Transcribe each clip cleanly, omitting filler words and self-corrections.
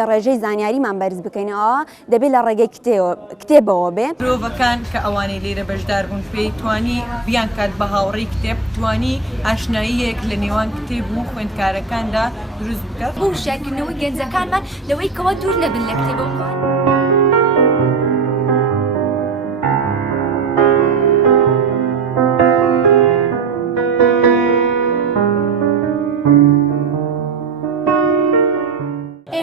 ئەوەی ڕێژەی زانیاریمان بەرز بکەینەوە دەبێت لە ڕێگەی کتێبەوە بێ. مرۆڤەکان کە ئەوانەی لێرە بەشدار بوون پێی توانی بیان کات بە هاوڕێی کتێب، توانی ئاشناییەک لە نێوان کتێب و خوێندکارەکاندا دروست بکات. بۆ شاکردنەوەی گەنجەکانمان لەوەی کەەوە دوور نەبن لە کتێبەوە.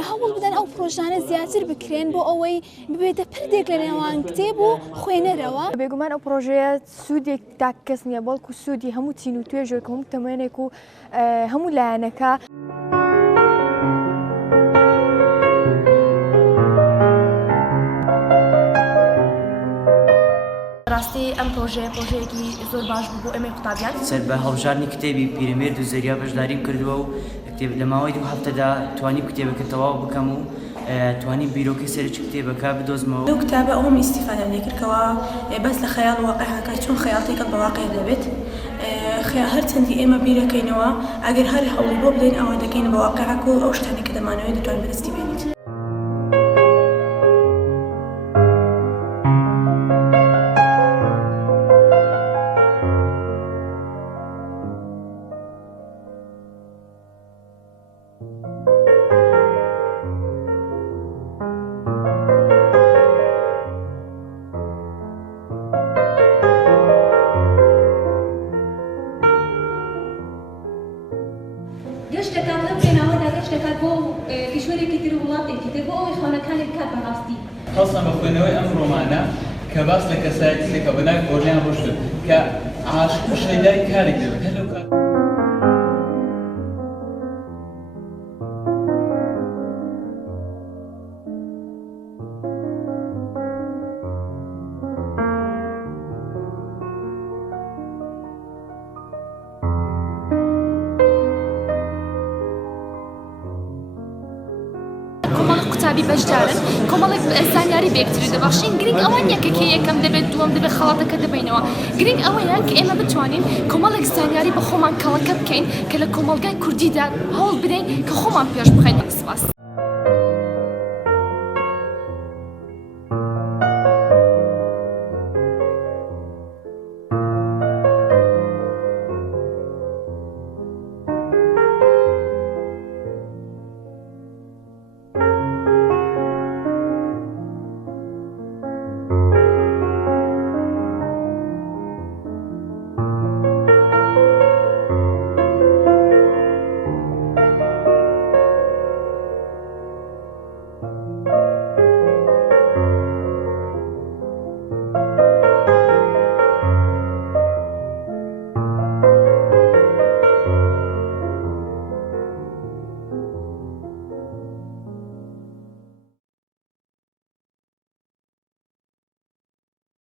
هەوڵ بدەن ئەو پرۆژانە زیاتر بکرێن بۆ ئەوەی ببێتە پردێک لە نێوان کتێب و خوێنەرەوە. بێگومان ئەو پرۆژەیە سوودێک تا کەس نییە، بەڵکو سوودی هەموو چین و توێژێک هەموو تەمەێنێک و هەموو لایەنەکە. ڕاستی ئەم پرۆژەیەکی زۆر باش بوو بۆ ئێمە قوتابیان. سەر بە هەڵبژاردنی کتێبی پیرەمێرد و زەریا بەشداریم کردووە و لە ماوەی 2 هەفتەدا توانی کتێبەکە تەواو بکەم و توانی بیرۆکەی سەرنج کتێبەکە بدۆزمەوە. لەو کتابە ئەوم ئیسیفادەم لێکردکەوە بەس لە خەیاڵ واقعەکە چۆن خەیاڵتێکە بە واقع دەبێت. هەرچەندی ئێمە بیرەکەینەوە ئەگەر هەر هەوڵی بۆ بدەین ئەوە دەکەین بە واقعەک و ئەو شتانی کە دەمانەوێت دەتوانین بەدەستی بێنیت. گەشتەکان لەم پێناوەدا گەشتەکات بۆ کشوەرێکی تر و وڵاتێکی تر بۆ ئەوەی خانەکانی بکات بەڕاستی. خاصة بە خوێنەوەی ئەم ڕۆمانە کە باس لە کەسایەتێکە بەلای گۆڕیان ڕۆشت کە عاشق و شەیدای کارێک دەبێت. کۆمەڵێک قوتابی بەشدارن، کۆمەڵێک زانیاری بێکتری دەبەخشین. گرنگ ئەوە نییە کە یەکەم دەبێت دووەم دەبێت خەڵاتەکە دەبینەوە. گرنگ ئەوەیە کە ئێمە بتوانین کۆمەڵێک زانیاری بە خۆمان کەڵەکە بکەین کە لە کۆمەلگای کوردیدا هەوڵ بدەین کە خۆمان پێش بخەین. سپاس.